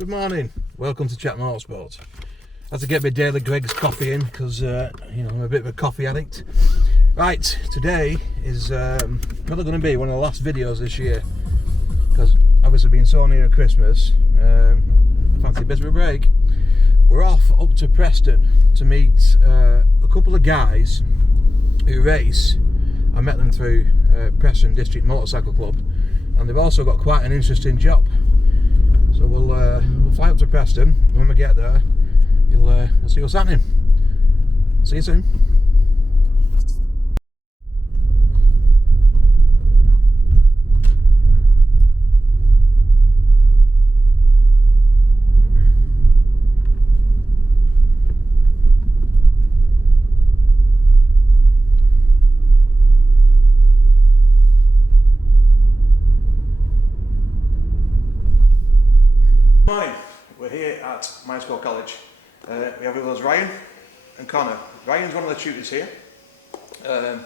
Good morning, welcome to Chat Motorsport. I had to get my daily Greg's coffee in because I'm a bit of a coffee addict. Right, today is probably going to be one of the last videos this year because obviously being so near Christmas, fancy a bit of a break. We're off up to Preston to meet a couple of guys who race. I met them through Preston District Motorcycle Club, and they've also got quite an interesting job. So we'll fly up to Preston. When we get there, you'll see what's happening. See you soon. Morning. We're here at Myerscough College. We have with us Ryan and Connor. Ryan's one of the tutors here. And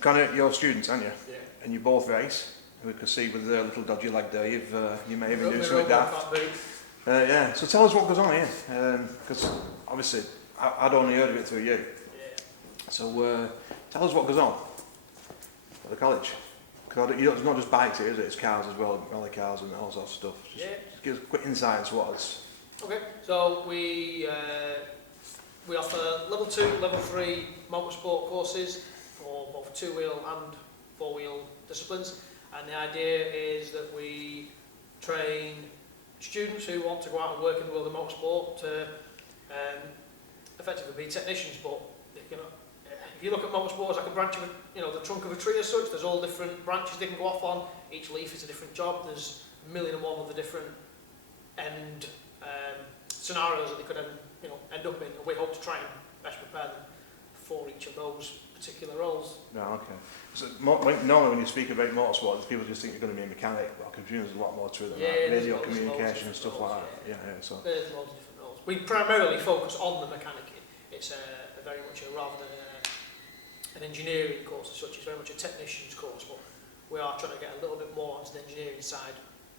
Connor, you're students, aren't you? Yeah. And you both race. We can see with the little dodgy leg there, you may even do something daft. Yeah. So tell us what goes on here, because obviously I'd only heard of it through you. Yeah. So tell us what goes on at the college. It's not just bikes here, is it? It's cars as well, rally cars and all sorts of stuff. Just give us a quick insight into what it's... Okay, so we offer level 2, level 3 motorsport courses for both 2-wheel and 4-wheel disciplines, and the idea is that we train students who want to go out and work in the world of motorsport to effectively be technicians, but if you look at motorsport as like a branch of the trunk of a tree as such, there's all different branches they can go off on. Each leaf is a different job. There's a million and one of the different end scenarios that they could end up in. And we hope to try and best prepare them for each of those particular roles. No, okay. So normally when you speak about motorsport, people just think you're going to be a mechanic, but I can presume there's a lot more to it than that. Radio communication and stuff like that. Yeah. So there's loads of different roles. We primarily focus on the mechanicing. It's very much rather than an engineering course as such. It's very much a technician's course, but we are trying to get a little bit more onto the engineering side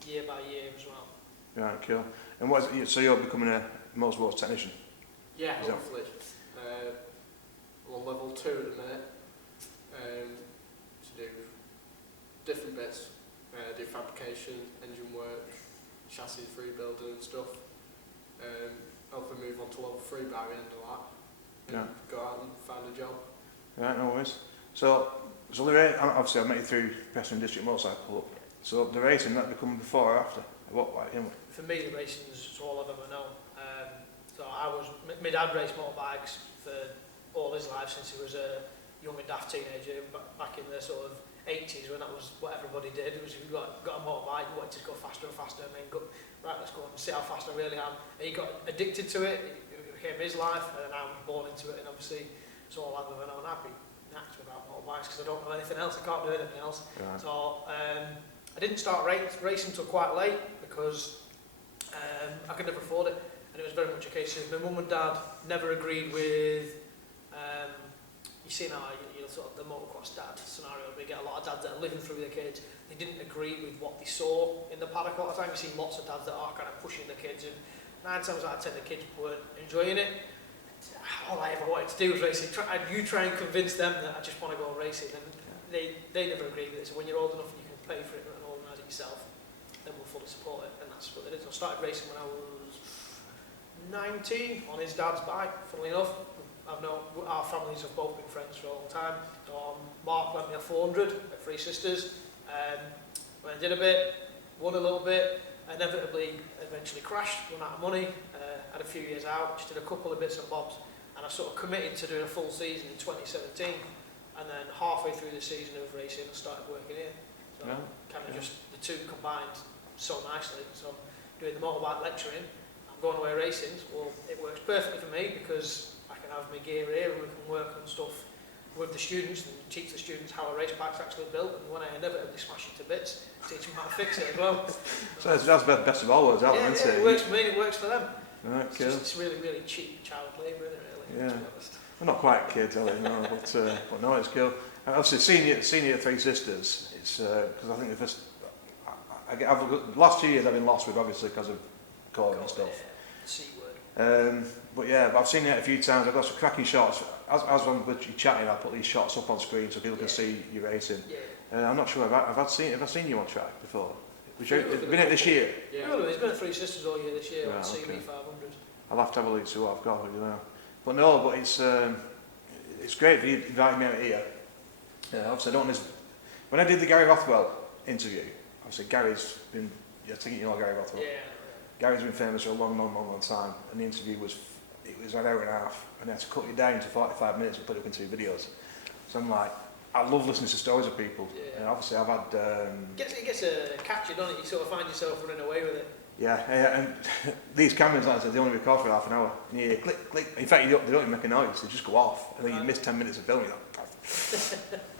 year by year as well. Right, cool. And what is it, so you're becoming a motorsports technician? Yeah, hopefully. I'm on level 2 at the minute. To do different bits. Do fabrication, engine work, chassis rebuilding and stuff. Hopefully move on to level 3 by the end of that. And go out and find a job. Right, no worries. So obviously I met you through Preston District Motorcycle Club. So the racing, that become before or after? For me, the racing is all I've ever known. My dad raced motorbikes for all his life since he was a young and daft teenager back in the sort of 80s when that was what everybody did. It was if you got a motorbike, you wanted to go faster and faster, and then right, let's go and see how fast I really am. And he got addicted to it. It became his life, and I was born into it, and obviously it's all I've ever known. I've been knacked about motorbikes because I don't know anything else. I can't do anything else. Right. So I didn't start racing until quite late because I could never afford it, and it was very much a case of my mum and dad never agreed with. You see now, sort of the motocross dad scenario. We get a lot of dads that are living through their kids. They didn't agree with what they saw in the paddock a lot of time. You see lots of dads that are kind of pushing the kids, and 9 times out of 10 the kids weren't enjoying it. All I ever wanted to do was racing. You try and convince them that I just want to go racing, and they never agreed with it. So when you're old enough and you can pay for it and organise it yourself, then we'll fully support it, and that's what it is. I started racing when I was 19 on his dad's bike. Funnily enough, our families have both been friends for a long time. Mark lent me a 400 at Three Sisters. When I did a bit, won a little bit, eventually crashed, run out of money. Had a few years out, just did a couple of bits and bobs, and I sort of committed to doing a full season in 2017, and then halfway through the season of racing I started working here. So just the two combined so nicely. So I'm doing the motorbike lecturing, I'm going away racing. Well, it works perfectly for me because I can have my gear here and we can work on stuff with the students and teach the students how a race bike's actually built, and when I inevitably smash it to bits, teach them how to fix it as well. So that's the best of all worlds, isn't it? It works for me, it works for them. Right, it's really, really cheap child labour, isn't it, really? Yeah. We're not quite kids, are we? No, but no, it's cool. Obviously, senior Three Sisters, it's because I think the last 2 years I've been lost with, obviously, because of recording and stuff. C word. But yeah, I've seen it a few times. I've got some cracking shots. As I'm chatting, I put these shots up on screen so people can see you racing. Yeah. I'm not sure. Have I seen you on track before? Been it this year? Yeah. Well, he's been at Three Sisters all year this year on CB 500. I'll have to have a look to what I've got. You know. But no, but it's great for you inviting me out here. Obviously, I don't miss. When I did the Gary Rothwell interview, obviously Gary's been. I think you know Gary Rothwell. Yeah. Gary's been famous for a long time, and the interview was an hour and a half, and I had to cut it down to 45 minutes and put it up in 2 videos. So I'm like, I love listening to stories of people. Yeah. And obviously I've had. It gets a catchy, doesn't it? You sort of find yourself running away with it. Yeah, and these cameras, like I said, they only record for half an hour. And you hear click, click. In fact, they don't even make a noise; they just go off, and then you miss 10 minutes of filming.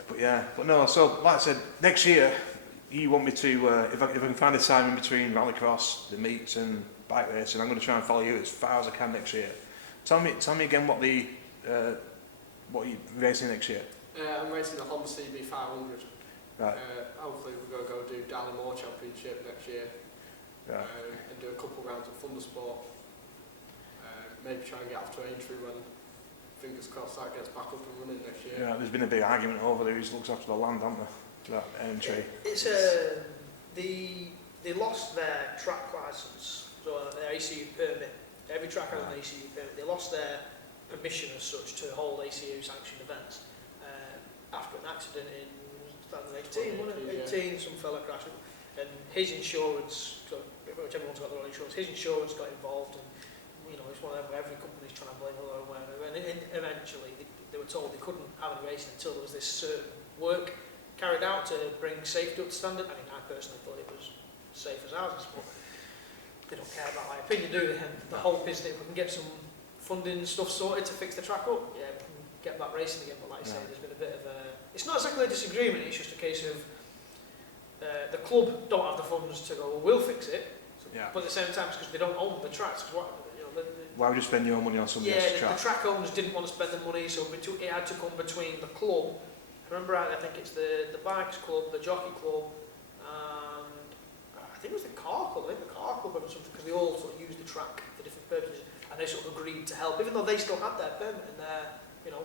But yeah, but no. So like I said, next year you want me to, if I can find a time in between rallycross, the meets, and bike racing, I'm going to try and follow you as far as I can next year. Tell me again what you're racing next year. I'm racing the Honda CB 500. Right. Hopefully we're going to go do Dally Moore Championship next year. Right. And do a couple rounds of Thundersport. Maybe try and get off to Aintree when, fingers crossed, that gets back up and running next year. Yeah, there's been a big argument over there who looks after the land, hasn't there? To that Aintree. It's they lost their track licence, so their ACU permit. Every track has an ACU permit. They lost their permission as such to hold ACU sanctioned events after an accident in 2018, wasn't it? 18, some fella crashed, and his insurance, so whichever one's got their own insurance, his insurance got involved, and you know, it's one of them where every company's trying to blame other one, and eventually they were told they couldn't have any racing until there was this certain work carried out to bring safety up to standard. I mean, I personally thought it was safe as houses, but they don't care about my opinion, do they? And the hope is that we can get some funding and stuff sorted to fix the track up. Yeah, we can get back racing again, but like I say, there's been a bit of a... It's not exactly a disagreement, it's just a case of the club don't have the funds to go, well, we'll fix it, but at the same time, it's because they don't own the tracks. Why would you spend your own money on something else's track? The track owners didn't want to spend the money, so it had to come between the club. Remember, I think it's the bikes club, the jockey club, and I think it was the car club. I think the car club or something, because they all sort of used the track for different purposes, and they sort of agreed to help, even though they still had their permit and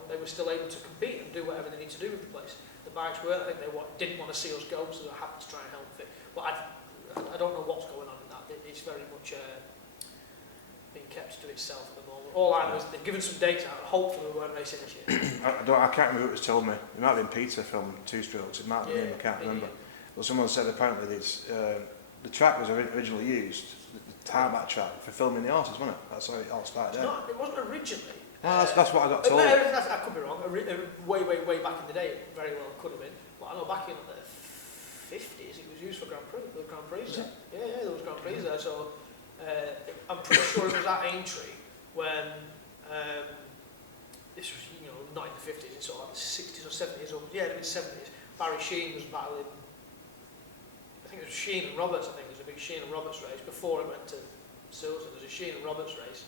they were still able to compete and do whatever they need to do with the place. The bikes weren't. I think they didn't want to see us go, so they were happy to try and help with it. But I don't know what's going on in that. It's very much being kept to itself at the moment. All I know is they've given some dates out, and hopefully we won't race it this year. I can't remember who it was told me. It might have been Peter from Two Strokes. It might have been him, I can't remember. But someone said apparently the track was originally used, the tarmac track, for filming the horses, wasn't it? That's how it all started. It wasn't originally. Well, that's what I got told. I could be wrong. Way back in the day, it very well could have been. But I know back in the 50s, it was used for Grand Prix. There was Grand Prix there. Yeah, there was Grand Prix there. So I'm pretty sure it was at Aintree when this was, not in the 50s, it's sort of like the 60s or 70s. Yeah, in the 70s. Barry Sheen was battling. I think it was Sheen and Roberts. I think it was a big Sheen and Roberts race before it went to Silverstone. There was a Sheen and Roberts race.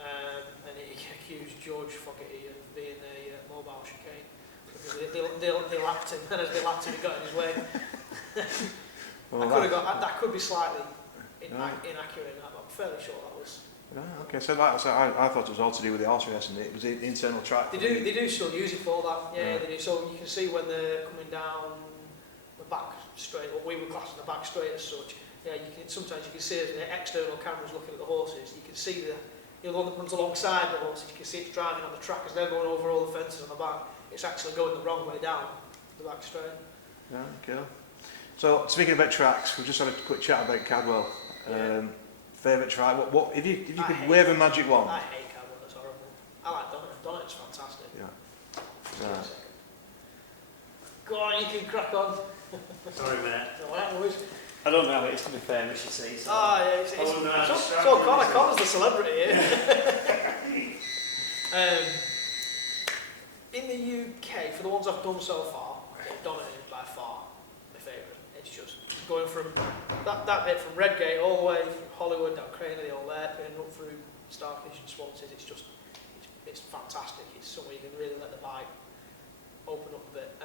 And he accused George Fogarty of being a mobile chicane because they lapped him, and as they lapped him, he got in his way. That could be slightly inaccurate, but I'm fairly sure that was. Okay, so like I said, I thought it was all to do with the horse racing. It was the internal track. They do still use it for that. Yeah, they do. So you can see when they're coming down the back straight, what we would class as the back straight as such. Yeah, sometimes you can see as the external cameras looking at the horses, you can see the one that runs alongside the horses, you can see it's driving on the track as they're going over all the fences on the back. It's actually going the wrong way down the back straight. Yeah, cool. So, speaking about tracks, we've just had a quick chat about Cadwell. Favourite track? What if you could wave a magic wand? I hate Cadwell, it's horrible. I like Donnet. Donnet's fantastic. Yeah. Right. Go on, you can crack on. Sorry, mate. No, I don't know how it is to be famous, you see. So so Connor's the celebrity here. In the UK, for the ones I've done so far, Donnet is by far my favourite. It's just going from that bit from Redgate all the way from Hollywood down Crane and the old airpin up through Starfish and Swansea's. It's fantastic. It's somewhere you can really let the bike open up a bit.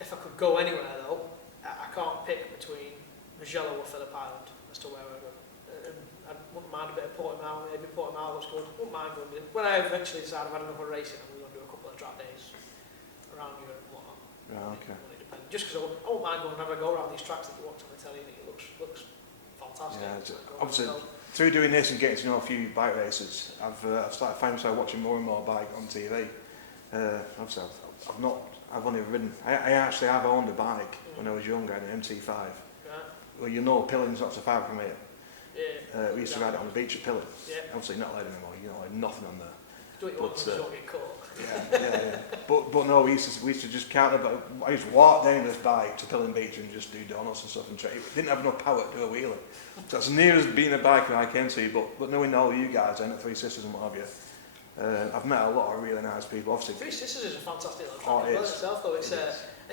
If I could go anywhere though, I can't pick between Mugello or Phillip Island as to where I go. I wouldn't mind a bit of Portimao, maybe Portimao looks good. Wouldn't mind going. When I eventually decided I've had enough of racing, I'm going to do a couple of track days around Europe and whatnot. Yeah, okay. Just because I won't mind going and have a go around these tracks that you watch on the telly, and it looks fantastic. Yeah, obviously, through doing this and getting to know a few bike racers, I've started finding myself watching more and more bike on TV. Obviously, I've only ridden. I actually have owned a bike when I was younger, an MT5. Yeah. Well, you know, Pilling's not so far from here. Yeah. We used to ride it on the beach at Pilling. Yeah. Obviously, not allowed anymore. You know, like nothing on there. Do what you want, so you don't get caught. Yeah. But no, we used to just counter. But I used to walk down this bike to Pilling Beach and just do donuts and stuff. And it didn't have enough power to do a wheelie. So that's as near as being a biker I came to. But knowing all you guys and at Three Sisters and what have you, I've met a lot of really nice people. Obviously, Three Sisters is a fantastic little track as well itself, though. It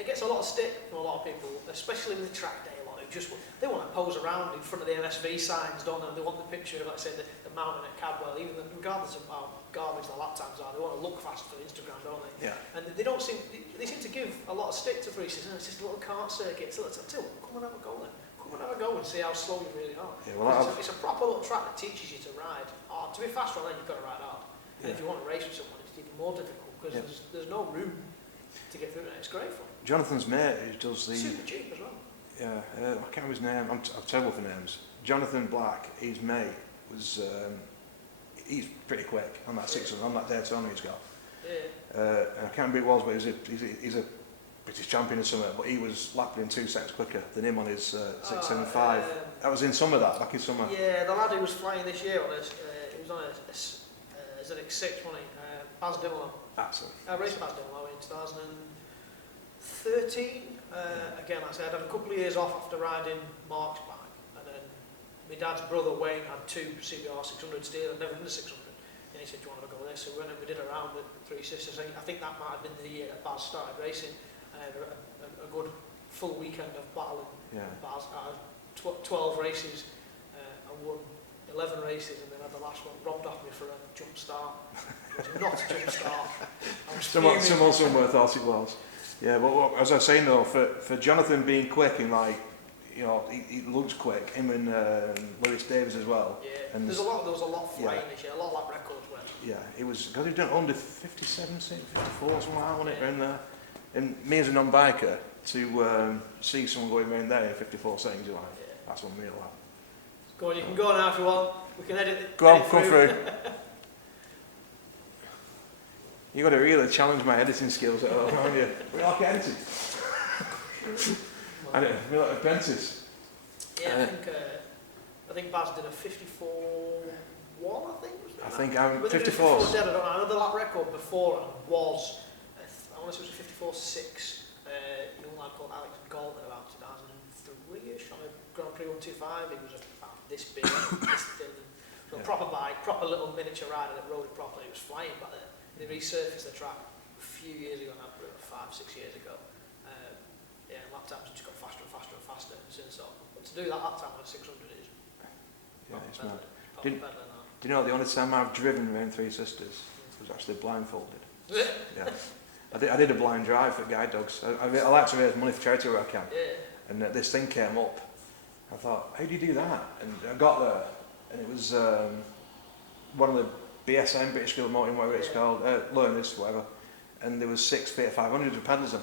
gets a lot of stick from a lot of people, especially with the track day. A lot who just they want to pose around in front of the MSV signs, don't they? They want the picture of, like I said, the mountain at Cadwell, even regardless of how garbage their lap times are. They want to look fast for Instagram, don't they? Yeah. And they don't seem to give a lot of stick to Three Sisters. It's just a little kart circuit. So let's tell you, come and have a go then. Come and have a go and see how slow you really are. Yeah, well, it's a proper little track that teaches you to ride hard. To be fast, well, then you've got to ride hard. And if you want to race with someone, it's even more difficult because there's no room to get through it. It's great fun. Jonathan's mate who does the... Super cheap as well. Yeah, I can't remember his name. I'm terrible for names. Jonathan Black, his mate, was... he's pretty quick on that 600, on that Daytona he's got. Yeah. And I can't remember who it was, but he's a British champion or something, but he was lapping in 2 seconds quicker than him on his 675. That was in summer, back in summer. Yeah, the lad who was flying this year on he was on a ZX6, wasn't he? Baz Dimolo. That's it. I raced Baz Dimolo in 2013. Again, like I said, I had a couple of years off after riding Mark's bike, and then my dad's brother Wayne had 2 CBR 600 steel and never did a 600. And he said, "Do you want to go with this?" So we went and we did a round with Three Sisters. I think that might have been the year that Baz started racing. And I had a good full weekend of battling Baz. I had 12 races. I won 11 races, and then had the last one robbed off me for a jump start. It was not a jump start. Someone somewhere thought it was. Yeah, but as I was saying though, for Jonathan being quick and like, you know, he looks quick. Him and Lewis Davis as well. Yeah, and there was a lot flying this year. A lot of lap records went. Yeah, it was because he done under 57, 54, something like that, wasn't it? Around there. And me as a non-biker to see someone going around there in 54 seconds, you're like, that's unreal. That. Go on, you can go now if you want. We can edit it. Go on, come through. You've got to really challenge my editing skills at home, haven't you? We're like editing. I don't know, we're like apprentice. Yeah, I think Baz did a 54-1, I think I'm 54. 54 dead, I don't know. I know the lap record before was, I want to say it was a 54.6. A young lad called Alex Galton about 2003-ish on a Grand Prix 125. He was about this big, this thin. So proper bike, proper little miniature rider that rode it properly. He was flying back there. They resurfaced the track a few years ago now, 5-6 years ago. And lap times just got faster and faster and faster since. But to do that lap time on a 600 is it's mad. Do you know the only time I've driven around Three Sisters was actually blindfolded? Yeah. I did a blind drive for guide dogs. I like to raise money for charity where I can. Yeah. And this thing came up. I thought, how do you do that? And I got there, and it was one of the BSM, British School of Motoring, whatever it's called, learn this, whatever. And there was 6 Fiat 500s with pedals in.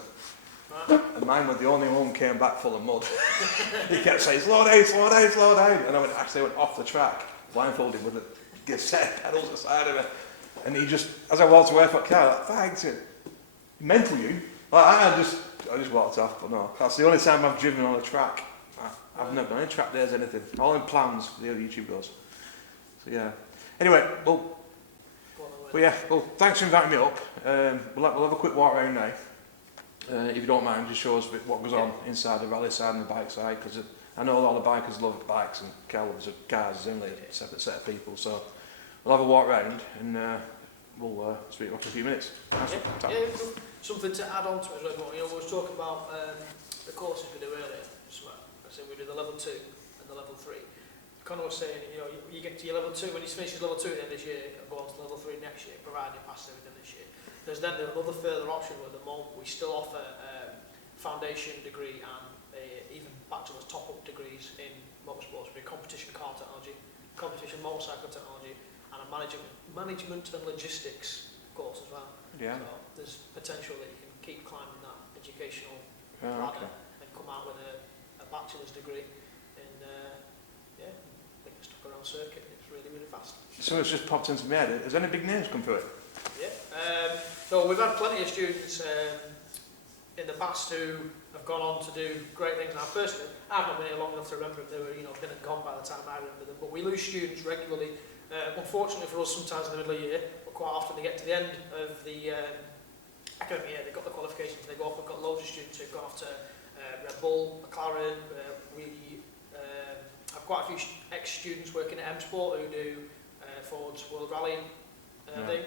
And mine was the only one came back full of mud. He kept saying, slow down, slow down, slow down. And I actually went off the track, blindfolded with a set of pedals aside of it. And he just, as I walked away from the car, like, thanks, mental you. Like, I just walked off, but no. That's the only time I've driven on a track. I've never done any track days, anything. All in plans, the other YouTube goes. So yeah. Anyway, well, thanks for inviting me up. We'll have a quick walk around now. If you don't mind, just show us what goes on inside the rally side and the bike side, because I know all the bikers love bikes and Cal loves cars, isn't they? A separate set of people. So we'll have a walk round and we'll speak for a few minutes. Something to add on to it as well. You know, we were talking about the courses we do earlier. So I said we do the level 2 and the level 3. Connor was saying, you know, you get to your level 2 when you finish level 2 at the end of this year, and go on to level 3 next year, provided you pass everything this year. There's then another further option where at the moment we still offer foundation degree and even bachelor's top-up degrees in motorsports with competition car technology. competition motorcycle technology and a management and logistics course as well. Yeah. So there's potential that you can keep climbing that educational Oh, ladder okay. and come out with a bachelor's degree in being stuck around circuit. It's really, really fast. So it's just popped into my head. Has any big names come through it? Yeah. So we've had plenty of students in the past who have gone on to do great things. Now, personally, I've not been here long enough to remember if they were, been and gone by the time I remember them. But we lose students regularly. Unfortunately for us, sometimes in the middle of the year, but quite often they get to the end of the academic year, they've got the qualifications, they go off. We've got loads of students who've gone off to Red Bull, McLaren. We have quite a few ex-students working at M Sport who do Ford's World Rally thing.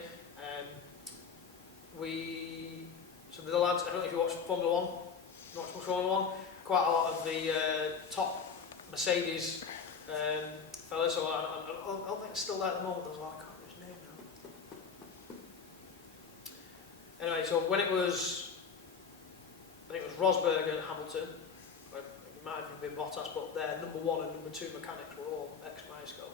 So the lads, I don't know if you watch Formula 1, not much Formula 1, quite a lot of the top Mercedes fellas, so I don't think it's still there at the moment, I can't remember his name now. Anyway, so when it was, I think it was Rosberg and Hamilton, or it might have been Bottas, but their number 1 and number 2 mechanics were all ex-Myerscough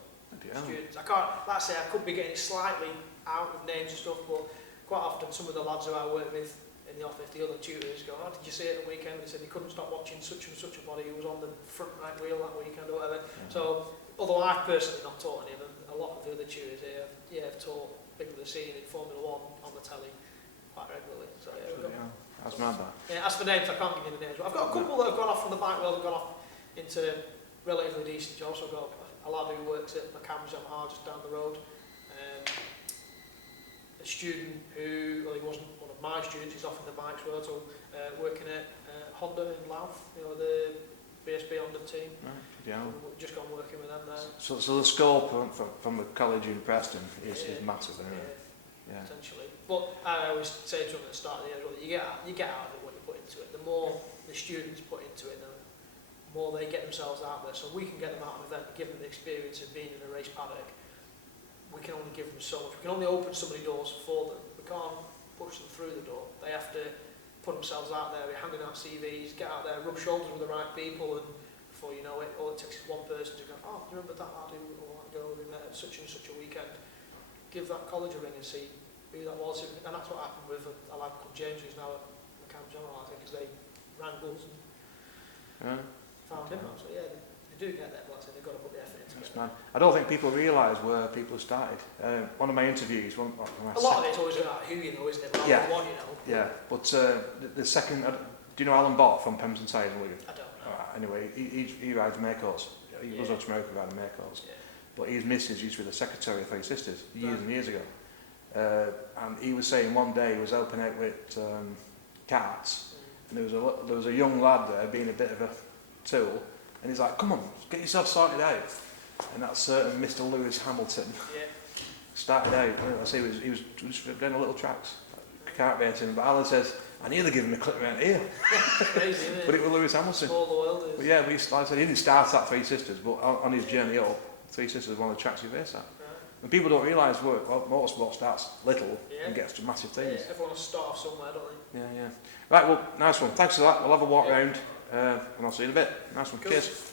students. I can't, like I say, I could be getting it slightly out with names and stuff, but quite often some of the lads who I work with in the office, the other tutors, go, oh, did you see it at the weekend? And they said they couldn't stop watching such and such a body who was on the front right wheel that weekend or whatever. Yeah. So, although I've personally not taught any of them, a lot of the other tutors here have taught people that are seen in Formula 1 on the telly quite regularly. So yeah, we've got, That's mad, that. yeah, as for names, I can't give you the names. But I've got a couple that have gone off from the bike world and gone off into relatively decent jobs. I've got a lad who works at McCann's Yamaha just down the road. A student who, well, he wasn't one of my students, he's off in the bikes world, so working at Honda in Louth, the BSB Honda team. Right. Yeah. So we've just gone working with them there. So the scope from the college in Preston is massive, isn't it? Yeah. Potentially. But I always say to them at the start of the year, well, you get out of it what you put into it. The more the students put into it, the more they get themselves out there. So we can get them out of an event, give them the experience of being in a race paddock. We can only give them so much. We can only open so many doors for them. We can't push them through the door. They have to put themselves out there. We're handing out CVs, get out there, rub shoulders with the right people, and before you know it, all it takes is one person to go, oh, do you remember that lad who that girl we met at such and such a weekend? Give that college a ring and see who that was. And that's what happened with a lad called James, who's now at McCann's General, I think, because they ran bulls and found him out. So yeah, they do get there, but they've got to put the effort into it. I don't think people realise where people have started. One of my interviews, a lot of it's always about who you know, isn't it? Rather yeah. than what you know. Yeah, but the second, do you know Alan Bott from Pemberton Tyres in Wigan? I don't know. Anyway, he rides Myerscough. He was up to America riding Myerscough. Yeah. But his missus used to be the secretary of Three Sisters years and years ago. And he was saying one day he was helping out with carts, and there was a young lad there being a bit of a tool, and he's like, come on, get yourself sorted out. And that's certain Mr. Lewis Hamilton. Yeah. Started out, I say he was just doing a little tracks, kart racing, but Alan says, I nearly give him a clip around here. Crazy, isn't it? But it was Lewis Hamilton. Small the world is. But yeah, like I said, he didn't start at Three Sisters, but on his journey up, Three Sisters is one of the tracks he raced at. Right. And people don't realise motorsport starts little and gets to massive things. Yeah, everyone will start off somewhere, don't they? Yeah. Right, well, nice one. Thanks for that. We'll have a walk round, and I'll see you in a bit. Nice one. Cool. Cheers.